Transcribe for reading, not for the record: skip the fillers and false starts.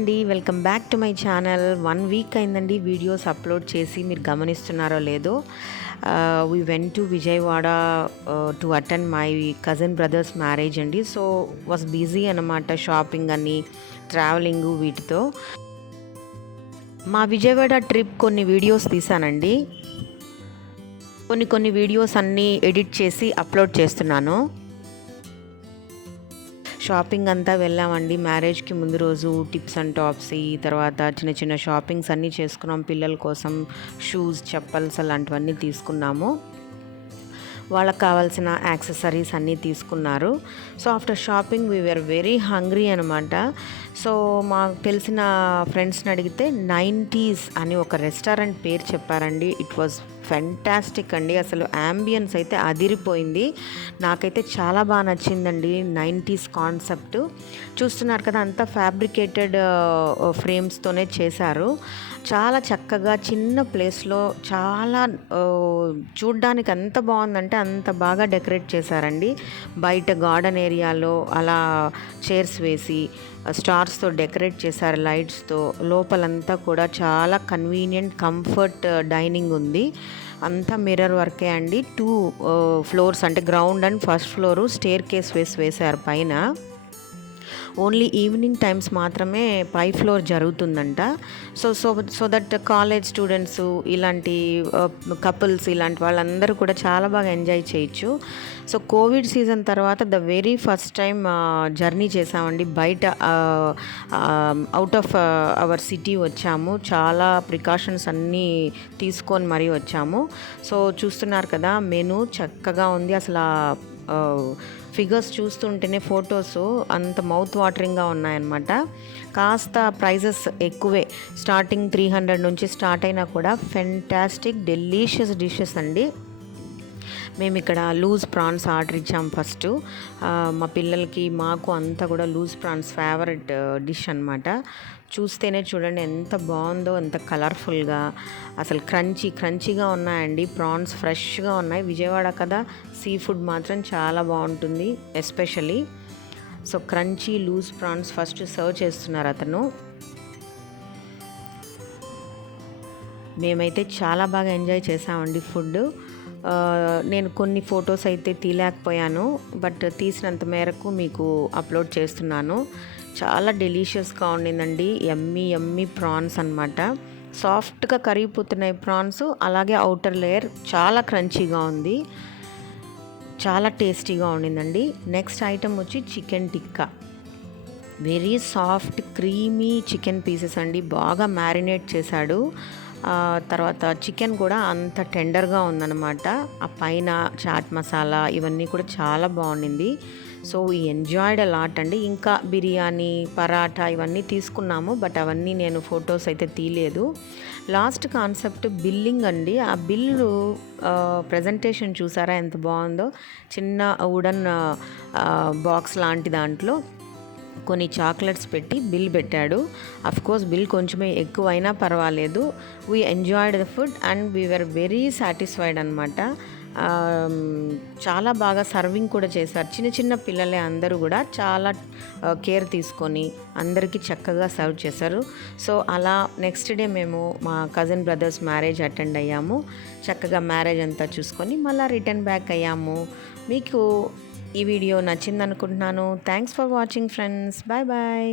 అండి, welcome back to my channel. 1 week అయిందండి videos upload చేసి. మీరు గమనిస్తున్నారో లేదో, we went to Vijayawada to attend my cousin brothers marriage అండి. సో వాస్ బిజీ అన్నమాట, షాపింగ్ అని, ట్రావెలింగ్ వీటితో. మా విజయవాడ ట్రిప్ కొన్ని వీడియోస్ తీసానండి. కొన్ని వీడియోస్ అన్నీ ఎడిట్ చేసి అప్లోడ్ చేస్తున్నాను. షాపింగ్ అంతా వెళ్ళామండి. మ్యారేజ్కి ముందు రోజు టిప్స్ అండ్ టాప్స్, తర్వాత చిన్న చిన్న షాపింగ్స్ అన్నీ చేసుకున్నాం. పిల్లల కోసం షూస్, చెప్పల్స్ అలాంటివన్నీ తీసుకున్నాము. వాళ్ళకి కావాల్సిన యాక్సెసరీస్ అన్నీ తీసుకున్నారు. So after shopping we were very hungry అనమాట. సో మాకు తెలిసిన ఫ్రెండ్స్ని అడిగితే 90s అని ఒక రెస్టారెంట్ పేరు చెప్పారండి. ఇట్ వాజ్ ఫెంటాస్టిక్ అండి. అసలు అంబియన్స్ అయితే అదిరిపోయింది. నాకైతే చాలా బాగా నచ్చిందండి. 90s కాన్సెప్ట్ చూస్తున్నారు కదా, అంతా ఫ్యాబ్రికేటెడ్ ఫ్రేమ్స్తోనే చేశారు. చాలా చక్కగా చిన్న ప్లేస్లో చాలా చూడ్డానికి ఎంత బాగుందంటే అంత బాగా డెకరేట్ చేశారండి. బయట గార్డెన్ ఏరియాలో అలా చైర్స్ వేసి స్టార్స్తో డెకరేట్ చేశారు, లైట్స్తో. లోపలంతా కూడా చాలా కన్వీనియంట్, కంఫర్ట్ డైనింగ్ ఉంది. అంతా మిర్రర్ వర్కే అండి. 2 ఫ్లోర్స్ అంటే ground and first floor staircase వేశారు పైన. ఓన్లీ ఈవినింగ్ టైమ్స్ మాత్రమే పై ఫ్లోర్ జరుగుతుందంట. సో దట్ కాలేజ్ స్టూడెంట్స్, ఇలాంటి కపుల్స్, ఇలాంటి వాళ్ళందరూ కూడా చాలా బాగా ఎంజాయ్ చేయొచ్చు. సో కోవిడ్ సీజన్ తర్వాత the very first time journey చేసామండి. బయట అవుట్ ఆఫ్ అవర్ సిటీ వచ్చాము. చాలా ప్రికాషన్స్ అన్నీ తీసుకొని మరీ వచ్చాము. సో చూస్తున్నారు కదా, మెనూ చక్కగా ఉంది. అసలు ఫిగర్స్ చూస్తుంటేనే ఫొటోస్ అంత మౌత్ వాటరింగ్గా ఉన్నాయన్నమాట. కాస్త ప్రైజెస్ ఎక్కువే, స్టార్టింగ్ 300 నుంచి స్టార్ట్ అయినా కూడా ఫెంటాస్టిక్ డెలీషియస్ డిషెస్ అండి. మేము ఇక్కడ లూజ్ ప్రాన్స్ ఆర్డర్ ఇచ్చాం ఫస్ట్. మా పిల్లలకి, మాకు అంతా కూడా లూజ్ ప్రాన్స్ ఫేవరెట్ డిష్ అనమాట. చూస్తేనే చూడండి ఎంత బాగుందో, ఎంత కలర్ఫుల్గా, అసలు క్రంచీగా ఉన్నాయండి. ప్రాన్స్ ఫ్రెష్గా ఉన్నాయి. విజయవాడ కదా, సీ ఫుడ్ మాత్రం చాలా బాగుంటుంది especially. So crunchy loose prawns first serve చేస్తున్నారు అతను. మేమైతే చాలా బాగా ఎంజాయ్ చేసామండి ఫుడ్. నేను కొన్ని ఫొటోస్ అయితే తీయలేకపోయాను, బట్ తీసినంత మేరకు మీకు అప్లోడ్ చేస్తున్నాను. చాలా డెలీషియస్గా ఉండిందండి. యమ్మీ ప్రాన్స్ అనమాట. సాఫ్ట్గా కరిగిపోతున్నాయి ప్రాన్స్. అలాగే అవుటర్ లేయర్ చాలా క్రంచీగా ఉంది. చాలా టేస్టీగా ఉండిందండి. నెక్స్ట్ ఐటమ్ వచ్చి chicken tikka. Very soft creamy chicken pieces అండి. బాగా మ్యారినేట్ చేశాడు. తర్వాత చికెన్ కూడా అంత టెండర్గా ఉందన్నమాట. ఆ పైన చాట్ మసాలా ఇవన్నీ కూడా చాలా బాగుండింది. So we enjoyed a lot అండి. ఇంకా బిర్యానీ, పరాఠా ఇవన్నీ తీసుకున్నాము, బట్ అవన్నీ నేను ఫొటోస్ అయితే తీయలేదు. లాస్ట్ కాన్సెప్ట్ బిల్లింగ్ అండి. ఆ బిల్లు ప్రజెంటేషన్ చూసారా ఎంత బాగుందో. చిన్న వుడెన్ బాక్స్ లాంటి దాంట్లో కొన్ని చాక్లెట్స్ పెట్టి బిల్ పెట్టాడు. కోర్స్ బిల్ కొంచెమే ఎక్కువైనా పర్వాలేదు. We enjoyed the food and we were very satisfied అనమాట. చాలా బాగా సర్వింగ్ కూడా చేశారు. చిన్న పిల్లలే అందరూ కూడా చాలా కేర్ తీసుకొని అందరికీ చక్కగా సర్వ్ చేశారు. సో అలా నెక్స్ట్ డే మేము మా కజిన్ బ్రదర్స్ మ్యారేజ్ అటెండ్ అయ్యాము. చక్కగా మ్యారేజ్ అంతా చూసుకొని మళ్ళీ రిటర్న్ బ్యాక్ అయ్యాము. మీకు ఈ వీడియో నచ్చిందనుకుంటున్నాను. Thanks for watching friends. Bye bye.